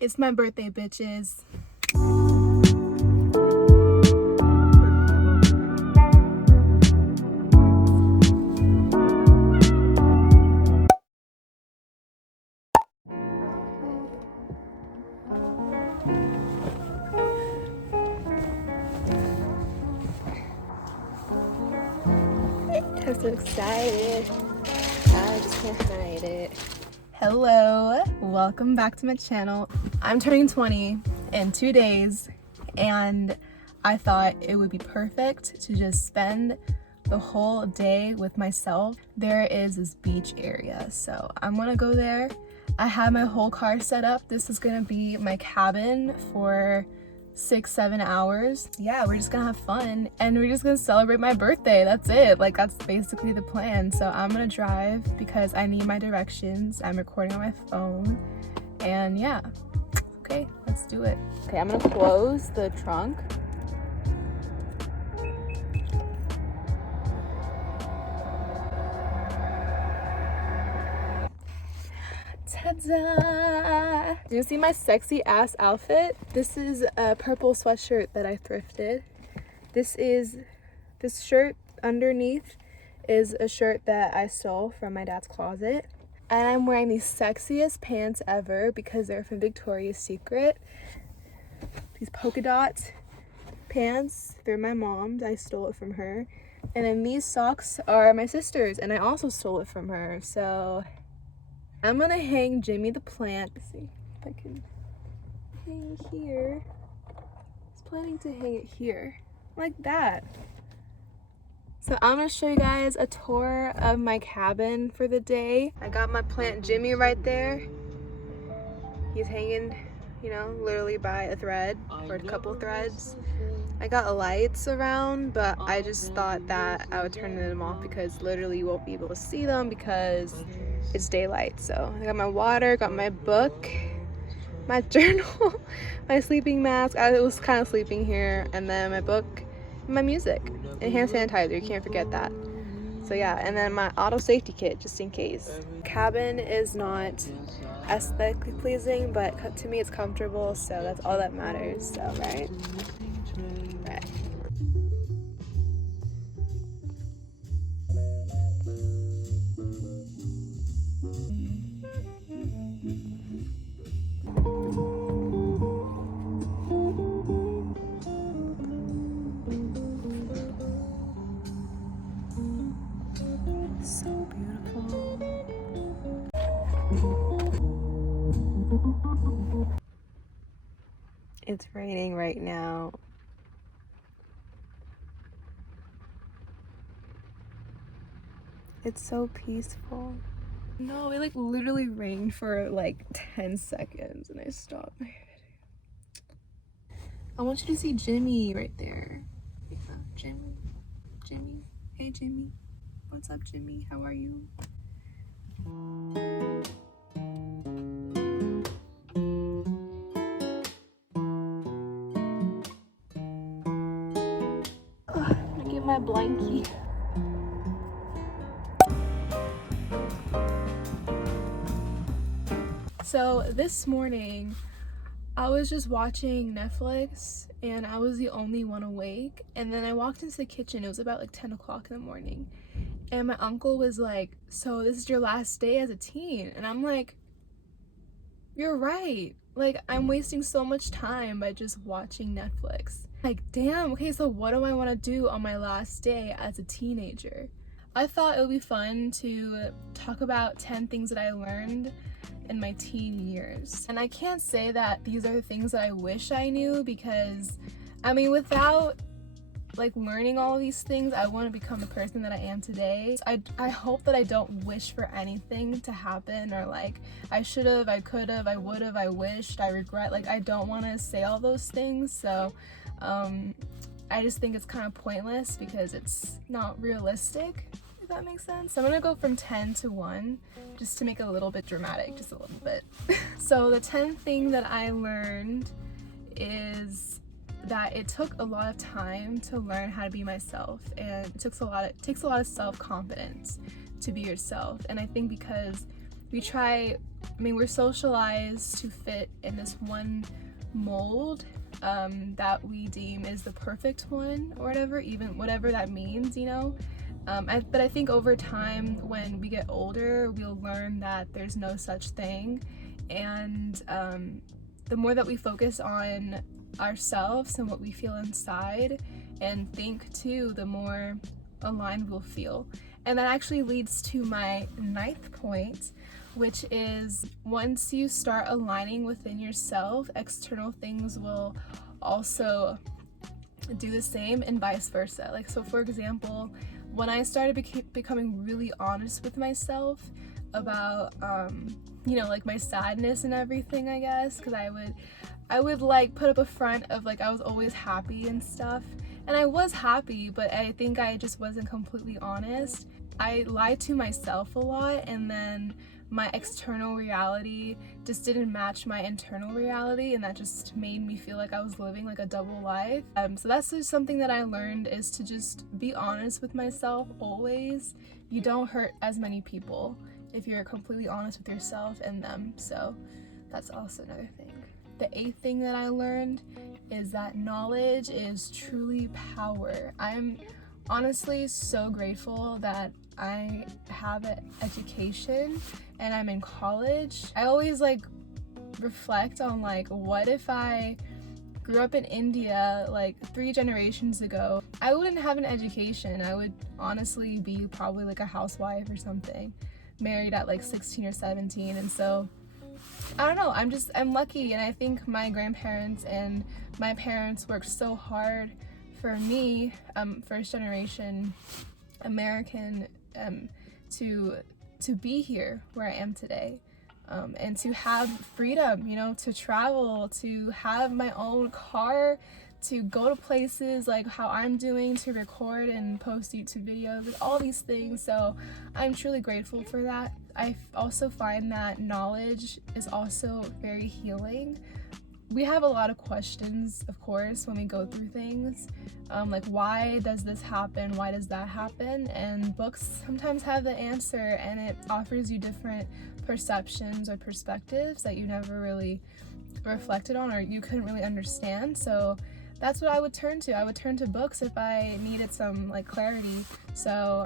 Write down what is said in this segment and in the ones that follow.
It's my birthday, bitches. I'm so excited. I just can't hide it. Hello, welcome back to my channel. I'm turning 20 in 2 days, and I thought it would be perfect to just spend the whole day with myself. There is this beach area, so I'm gonna go there. I have my whole car set up. This is gonna be my cabin for 6-7 hours. Yeah, we're just gonna have fun and we're just gonna celebrate my birthday. That's it. Like, that's basically the plan. So I'm gonna drive because I need my directions. I'm recording on my phone, and yeah. Okay, let's do it. Okay, I'm gonna close the trunk. Ta-da! Do you see my sexy ass outfit? This is a purple sweatshirt that I thrifted. This shirt underneath is a shirt that I stole from my dad's closet. And I'm wearing the sexiest pants ever because they're from Victoria's Secret. These polka dot pants, they're my mom's. I stole it from her. And then these socks are my sister's, and I also stole it from her. So I'm gonna hang Jimmy the plant. Let's see if I can hang here. I was planning to hang it here, like that. So I'm gonna show you guys a tour of my cabin for the day. I got my plant Jimmy right there. He's hanging, you know, literally by a thread or a couple threads. I got lights around, but I just thought that I would turn them off because literally you won't be able to see them because it's daylight. So I got my water, got my book, my journal, my sleeping mask. I was kind of sleeping here, and then my book, my music, and hand sanitizer. You can't forget that. So yeah, and then my auto safety kit just in case. Cabin is not aesthetically pleasing, but to me it's comfortable, so that's all that matters. So right. So beautiful. It's raining right now. It's so peaceful. No, it like literally rained for like 10 seconds and I stopped my video. I want you to see Jimmy right there. Yeah, Jimmy. Hey Jimmy. What's up, Jimmy? How are you? I'm gonna get my blankie. So this morning, I was just watching Netflix and I was the only one awake. And then I walked into the kitchen. It was about like 10 o'clock in the morning. And my uncle was like, so this is your last day as a teen? And I'm like, you're right. Like, I'm wasting so much time by just watching Netflix. Like, damn, okay, so what do I want to do on my last day as a teenager? I thought it would be fun to talk about 10 things that I learned in my teen years. And I can't say that these are the things that I wish I knew because, I mean, without like learning all of these things, I want to become the person that I am today. I hope that I don't wish for anything to happen or like I should have, I could have, I would have, I wished, I regret. Like, I don't want to say all those things. So I just think it's kind of pointless because it's not realistic, if that makes sense. So I'm gonna go from 10 to 1 just to make it a little bit dramatic, just a little bit. So the 10th thing that I learned is that it took a lot of time to learn how to be myself, and it takes a lot of self-confidence to be yourself. And I think because we're socialized to fit in this one mold that we deem is the perfect one or whatever, even whatever that means, you know. But I think over time, when we get older, we'll learn that there's no such thing, and the more that we focus on ourselves and what we feel inside and think too, the more aligned we'll feel. And that actually leads to my 9th point, which is once you start aligning within yourself, external things will also do the same, and vice versa. Like, so for example, when I started becoming really honest with myself about you know, like my sadness and everything, I guess, because I would like put up a front of like I was always happy and stuff, and I was happy, but I think I just wasn't completely honest. I lied to myself a lot, and then my external reality just didn't match my internal reality, and that just made me feel like I was living like a double life. So that's just something that I learned, is to just be honest with myself always. You don't hurt as many people if you're completely honest with yourself and them. So that's also another thing. The 8th thing that I learned is that knowledge is truly power. I'm honestly so grateful that I have an education and I'm in college. I always like reflect on like, what if I grew up in India like 3 generations ago? I wouldn't have an education. I would honestly be probably like a housewife or something, married at like 16 or 17. And so I don't know, I'm lucky, and I think my grandparents and my parents worked so hard for me, first generation American, to be here where I am today, and to have freedom, you know, to travel, to have my own car, to go to places like how I'm doing, to record and post YouTube videos, and all these things. So I'm truly grateful for that. I also find that knowledge is also very healing. We have a lot of questions, of course, when we go through things, like why does this happen, why does that happen, and books sometimes have the answer, and it offers you different perceptions or perspectives that you never really reflected on or you couldn't really understand. So that's what I would turn to. I would turn to books if I needed some like clarity. So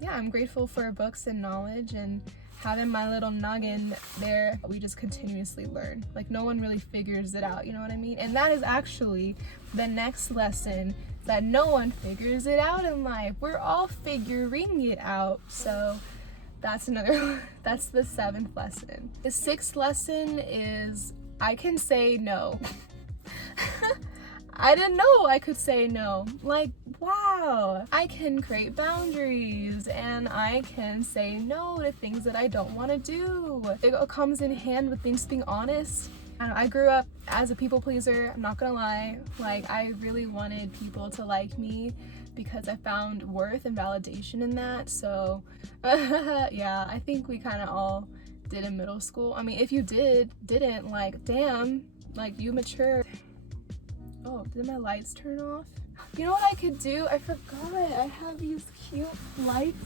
yeah, I'm grateful for books and knowledge, and having my little noggin there. We just continuously learn. Like, no one really figures it out, you know what I mean? And that is actually the next lesson, that no one figures it out in life. We're all figuring it out. So that's the 7th lesson. The 6th lesson is I can say no. I didn't know I could say no. Like, wow, I can create boundaries and I can say no to things that I don't want to do. It comes in hand with things being honest. I grew up as a people pleaser, I'm not gonna lie. Like, I really wanted people to like me because I found worth and validation in that. So yeah, I think we kind of all did in middle school. I mean, if you didn't, like, damn, like, you matured. Oh, did my lights turn off? You know what I could do? I forgot. I have these cute lights.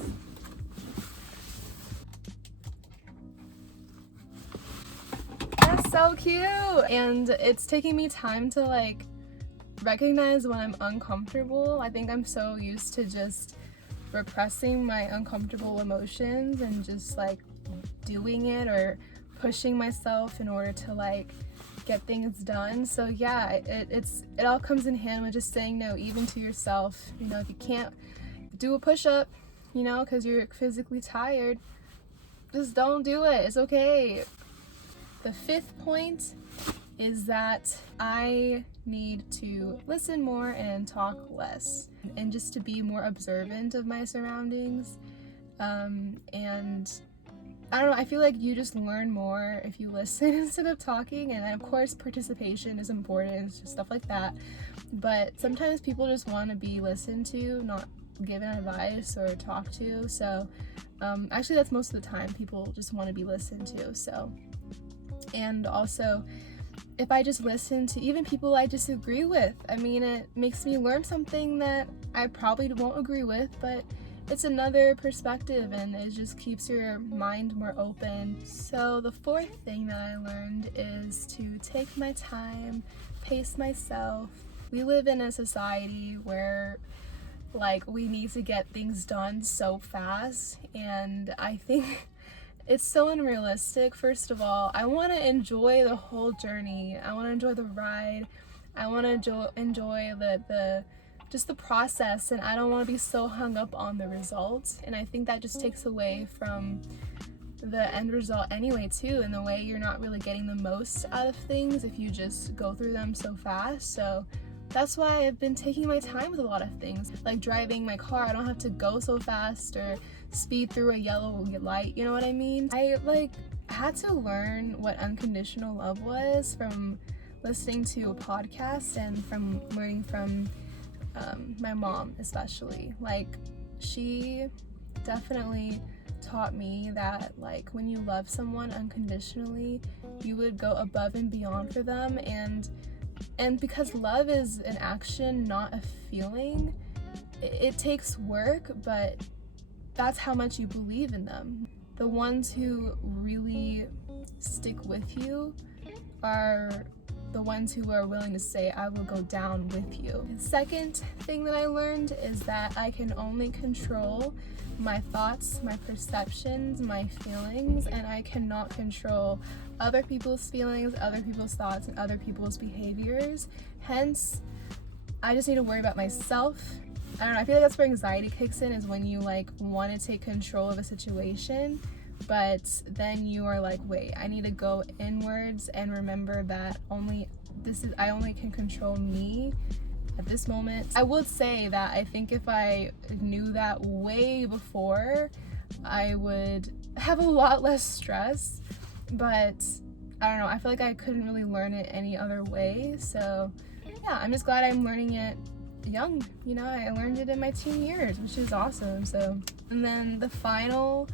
That's so cute. And it's taking me time to like recognize when I'm uncomfortable. I think I'm so used to just repressing my uncomfortable emotions and just like doing it or pushing myself in order to like get things done. So yeah, it all comes in hand with just saying no, even to yourself. You know, if you can't do a push-up, you know, because you're physically tired, just don't do it. It's okay. The 5th point is that I need to listen more and talk less, and just to be more observant of my surroundings. And I don't know, I feel like you just learn more if you listen instead of talking, and of course participation is important, just stuff like that, but sometimes people just want to be listened to, not given advice or talked to. So actually that's most of the time, people just want to be listened to. So, and also if I just listen to even people I disagree with, I mean, it makes me learn something that I probably won't agree with, but it's another perspective, and it just keeps your mind more open. So the fourth thing that I learned is to take my time, pace myself. We live in a society where like we need to get things done so fast, and I think it's so unrealistic. First of all, I want to enjoy the whole journey. I want to enjoy the ride. I want to enjoy the just the process, and I don't want to be so hung up on the results. And I think that just takes away from the end result anyway too, in the way you're not really getting the most out of things if you just go through them so fast. So that's why I've been taking my time with a lot of things. Like driving my car, I don't have to go so fast or speed through a yellow light, you know what I mean? I had to learn what unconditional love was from listening to a podcast and from learning from my mom especially. Like, she definitely taught me that like when you love someone unconditionally, you would go above and beyond for them, and because love is an action, not a feeling, it takes work, but that's how much you believe in them. The ones who really stick with you are the ones who are willing to say, I will go down with you. The second thing that I learned is that I can only control my thoughts, my perceptions, my feelings, and I cannot control other people's feelings, other people's thoughts, and other people's behaviors. Hence, I just need to worry about myself. I don't know, I feel like that's where anxiety kicks in, is when you like want to take control of a situation, but then you are like, wait, I need to go inwards and remember that I only can control me at this moment. I would say that I think if I knew that way before, I would have a lot less stress, but I don't know, I feel like I couldn't really learn it any other way. So yeah, I'm just glad I'm learning it young, you know. I learned it in my teen years, which is awesome. So, and then the final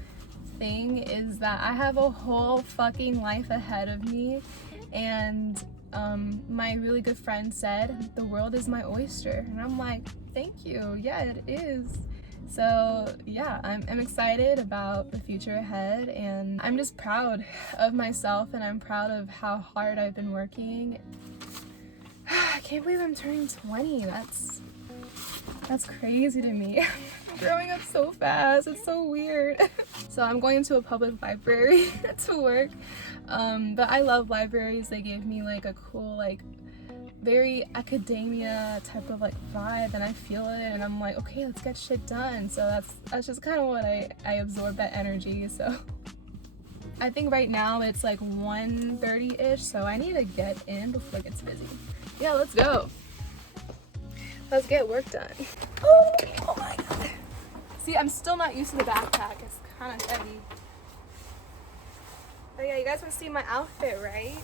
thing is that I have a whole fucking life ahead of me, and my really good friend said, the world is my oyster, and I'm like, thank you, yeah, it is. So yeah, I'm excited about the future ahead, and I'm just proud of myself, and I'm proud of how hard I've been working. I can't believe I'm turning 20. That's crazy to me. I'm growing up so fast. It's so weird. So I'm going to a public library to work. But I love libraries. They gave me like a cool, like very academia type of like vibe, and I feel it, and I'm like, okay, let's get shit done. So that's just kind of what I absorb that energy. So I think right now it's like 1:30-ish, so I need to get in before it gets busy. Yeah, let's go. Let's get work done. Oh my god. See, I'm still not used to the backpack. It's kind of heavy. But yeah, you guys want to see my outfit, right?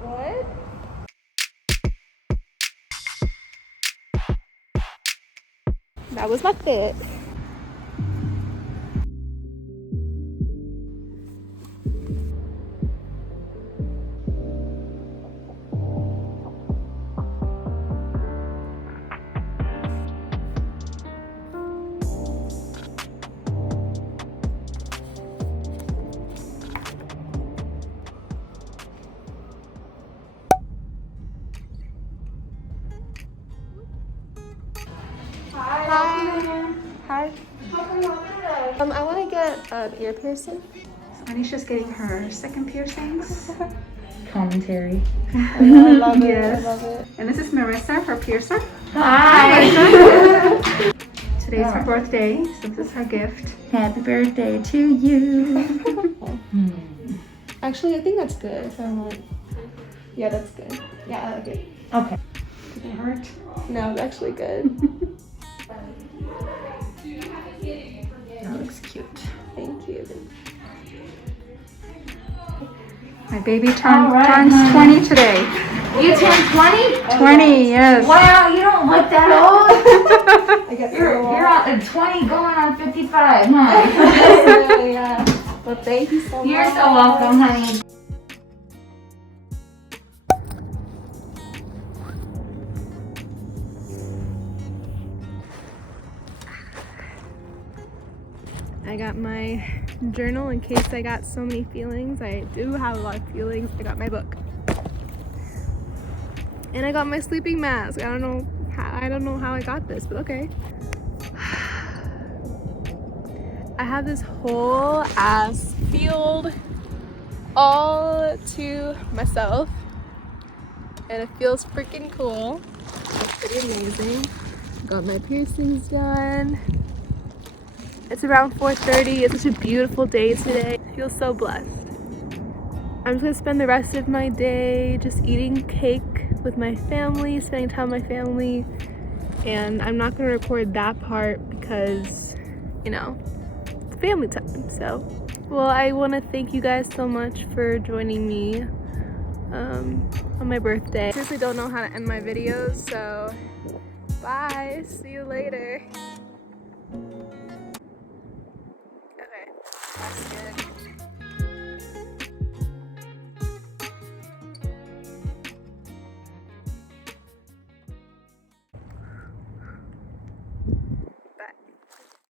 What? That was my fit. Hi. I want to get an ear piercing. Anisha's getting her second piercings. Commentary. I love it. Yes. I love it. And this is Marissa, her piercer. Hi. Today's her birthday, so this is her gift. Happy birthday to you. Actually, I think that's good. If I want. Yeah, that's good. Yeah, I like it. Okay. Did it hurt? No, it's actually good. That looks cute. Thank you. My baby turns 20 today. You turned 20? 20, yes. Wow, you don't look that old. I get You're on 20 going on 55, huh? Yeah. Well, thank you so much. You're so welcome, honey. my journal in case I got so many feelings. I do have a lot of feelings. I got my book. And I got my sleeping mask. I don't know how I got this, but okay. I have this whole ass field all to myself. And it feels freaking cool. It's pretty amazing. Got my piercings done. It's around 4:30. It's such a beautiful day today. I feel so blessed. I'm just gonna spend the rest of my day just eating cake with my family, spending time with my family. And I'm not gonna record that part because, you know, it's family time. So, well, I wanna thank you guys so much for joining me on my birthday. I seriously don't know how to end my videos, so bye, see you later. Okay, that's good.